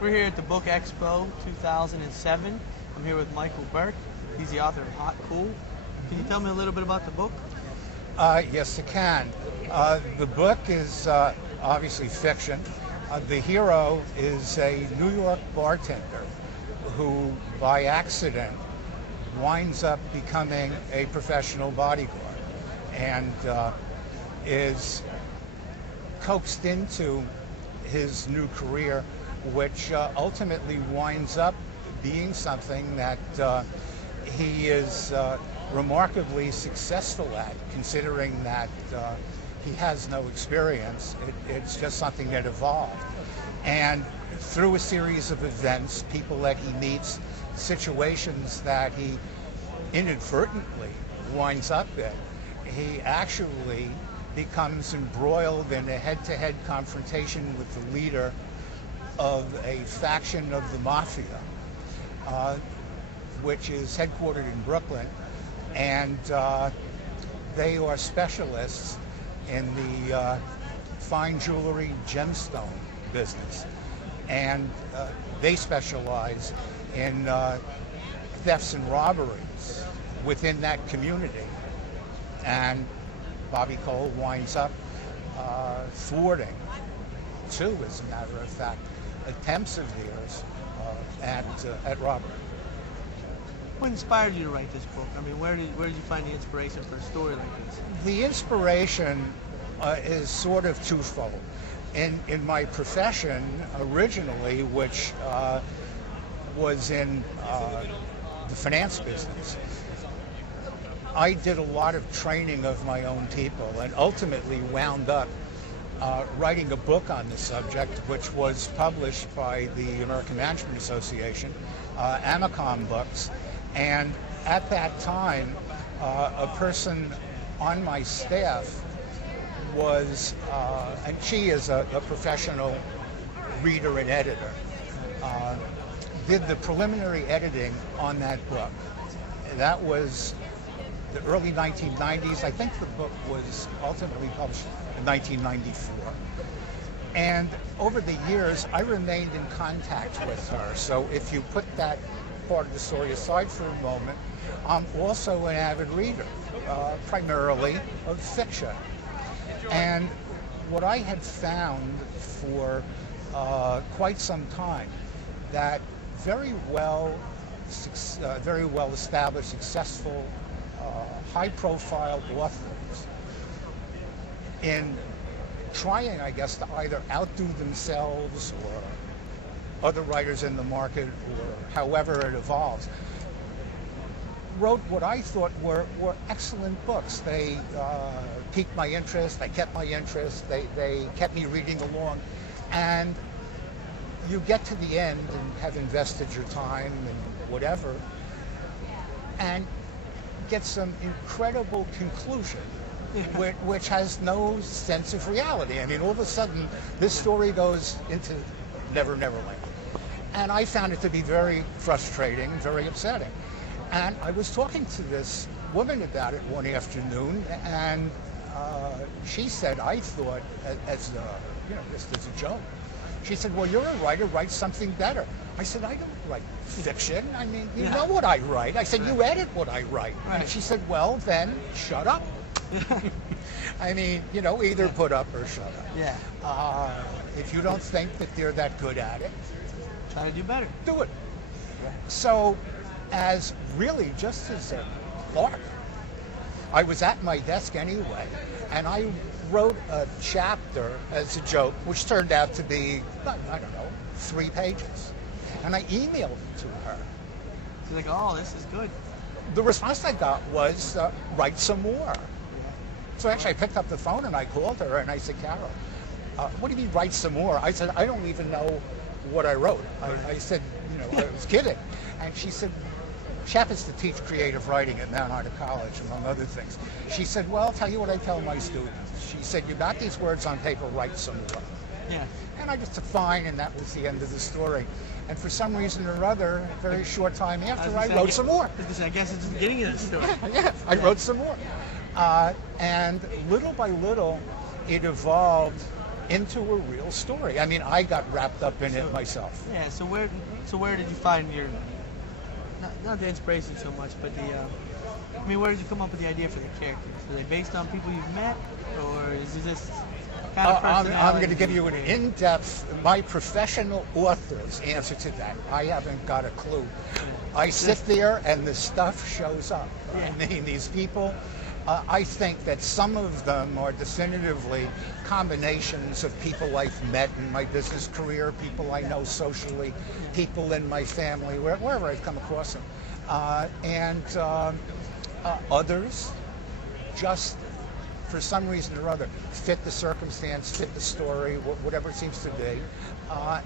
We're here at the Book Expo 2007. I'm here with Michael Berke. He's the author of Hot Cool. Can you tell me a little bit about the book? Yes, I can. The book is obviously fiction. The hero is a New York bartender who, by accident, winds up becoming a professional bodyguard and is coaxed into his new career, which ultimately winds up being something that he is remarkably successful at, considering that he has no experience. It's just something that evolved. And through a series of events, people that he meets, situations that he inadvertently winds up in, he actually becomes embroiled in a head-to-head confrontation with the leader of a faction of the mafia, which is headquartered in Brooklyn, and they are specialists in the fine jewelry gemstone business, and they specialize in thefts and robberies within that community. And Bobby Cole winds up thwarting two, as a matter of fact, attempts of theirs at robbery. What inspired you to write this book? I mean, where did you find the inspiration for a story like this? The inspiration is sort of twofold. In my profession originally, which was in the finance business, I did a lot of training of my own people and ultimately wound up writing a book on the subject, which was published by the American Management Association, Amicom Books. And at that time, a person on my staff was, and she is a professional reader and editor, did the preliminary editing on that book. That was the early 1990s. I think the book was ultimately published in 1994. And over the years, I remained in contact with her. So if you put that part of the story aside for a moment, I'm also an avid reader, primarily of fiction. And what I had found for quite some time, that very well established, successful, high-profile authors, in trying, I guess, to either outdo themselves or other writers in the market, or however it evolves, wrote what I thought were excellent books. They piqued my interest, they kept my interest, they kept me reading along. And you get to the end and have invested your time and whatever, and get some incredible conclusion, which has no sense of reality. I mean, all of a sudden, this story goes into Never Neverland. And I found it to be very frustrating, very upsetting. And I was talking to this woman about it one afternoon, and she said, I thought, as just as a joke, she said, well, you're a writer, write something better. I said, I don't write fiction. I mean, you know what I write. I said, you edit what I write. And she said, well, then shut up. I mean, either put up or shut up. Yeah. If you don't think that they're that good at it, try to do better. Do it. Yeah. So, just as a thought, I was at my desk anyway, and I wrote a chapter as a joke, which turned out to be, I don't know, 3 pages. And I emailed it to her. She's like, oh, this is good. The response I got was, write some more. So actually I picked up the phone and I called her and I said, Carol, what do you mean write some more? I said, I don't even know what I wrote. I said, I was kidding. And she said, she happens to teach creative writing at Mount Ida College, among other things. She said, well, I'll tell you what I tell my students. She said, you got these words on paper, write some more. Yeah. And I just said, fine, and that was the end of the story. And for some reason or other, a very short time after, I wrote some more. I guess it's the beginning of the story. Yeah, I wrote some more. And little by little, it evolved into a real story. I mean, I got wrapped up in it myself. Yeah. So where did you find your not the inspiration so much, but the I mean, where did you come up with the idea for the characters? Are they based on people you've met, or is it just kind of personality? I'm going to give you an in-depth, my professional author's answer to that. I haven't got a clue. I sit there and the stuff shows up. Yeah. I mean, these people, I think that some of them are definitively combinations of people I've met in my business career, people I know socially, people in my family, wherever I've come across them. Others just, for some reason or other, fit the circumstance, fit the story, whatever it seems to be.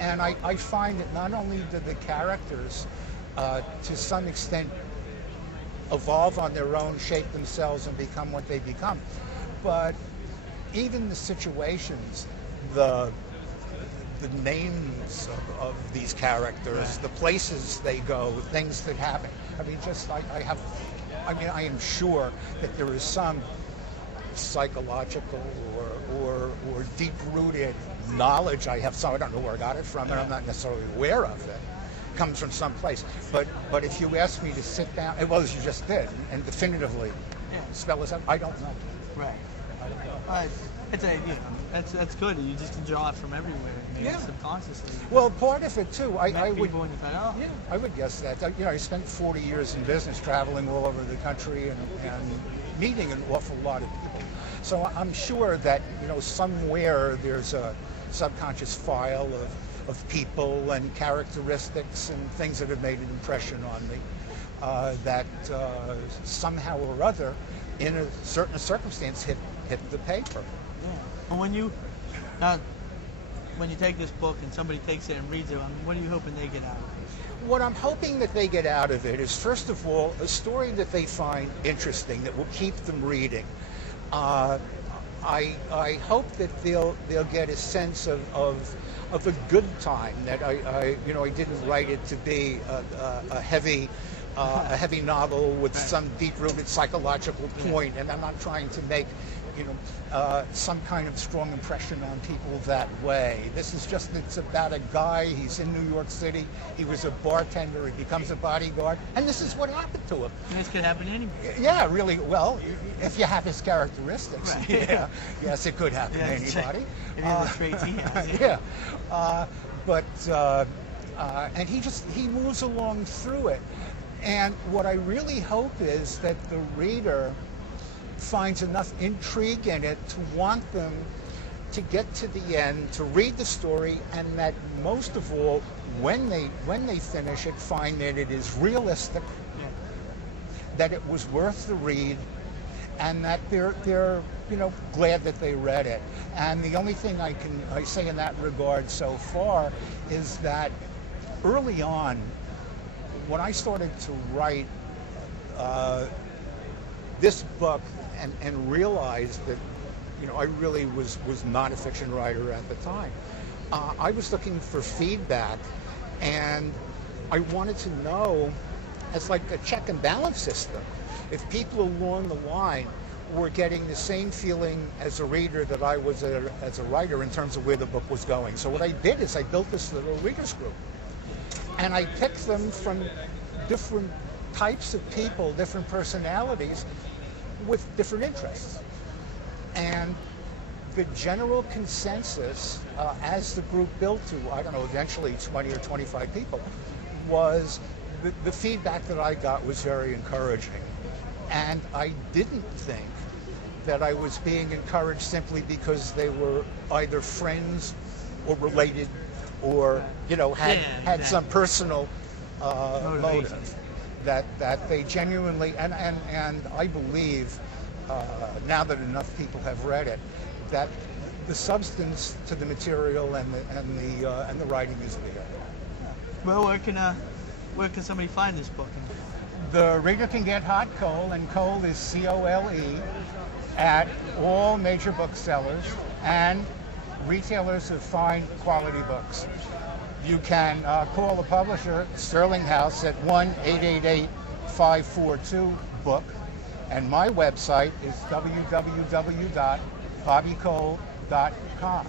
And I find that not only do the characters, to some extent, evolve on their own, shape themselves, and become what they become, but even the situations, the names of these characters, the places they go, things that happen. I mean, just I am sure that there is some psychological or deep-rooted knowledge I have. So I don't know where I got it from, and I'm not necessarily aware of it. It comes from some place. But if you ask me to sit down, well, as you just did, and definitively spell this out, I don't know. Right. I don't know. That's good. You just can draw it from everywhere, maybe subconsciously. Well, part of it too. I would. People and you thought, oh. Yeah, I would guess that. I spent 40 years in business, traveling all over the country and meeting an awful lot of people. So I'm sure that somewhere there's a subconscious file of people and characteristics and things that have made an impression on me that somehow or other, in a certain circumstance, hit the paper. Yeah. And when you take this book and somebody takes it and reads it, I mean, what are you hoping they get out of it? What I'm hoping that they get out of it is, first of all, a story that they find interesting, that will keep them reading. I hope that they'll get a sense of a good time. That I didn't write it to be a heavy novel with some deep-rooted psychological point, and I'm not trying to make some kind of strong impression on people that way. This is just, it's about a guy, he's in New York City, he was a bartender, he becomes a bodyguard, and this is what happened to him. And this could happen to anybody. Yeah, really, well, if you have his characteristics, right. Yeah, yes, it could happen to anybody. It is the traits he has. And he moves along through it. And what I really hope is that the reader finds enough intrigue in it to want them to get to the end, to read the story, and that most of all, when they finish it, find that it is realistic, that it was worth the read, and that they're glad that they read it. And the only thing I say in that regard so far is that early on, when I started to write this book and realized that I really was not a fiction writer at the time, I was looking for feedback, and I wanted to know, as like a check and balance system, if people along the line were getting the same feeling as a reader that I was as a writer in terms of where the book was going. So what I did is I built this little readers group. And I picked them from different types of people, different personalities, with different interests. And the general consensus, as the group built to, I don't know, eventually 20 or 25 people, was the feedback that I got was very encouraging. And I didn't think that I was being encouraged simply because they were either friends or related, or had some personal motive, that they genuinely and I believe now that enough people have read it, that the substance to the material and the writing is there. Well, where can somebody find this book? The reader can get Hot Coal, and Coal is C-O-L-E, at all major booksellers and retailers of fine quality books. You can call the publisher, SterlingHouse, at 1-888-542-BOOK, and my website is www.bobbycole.com.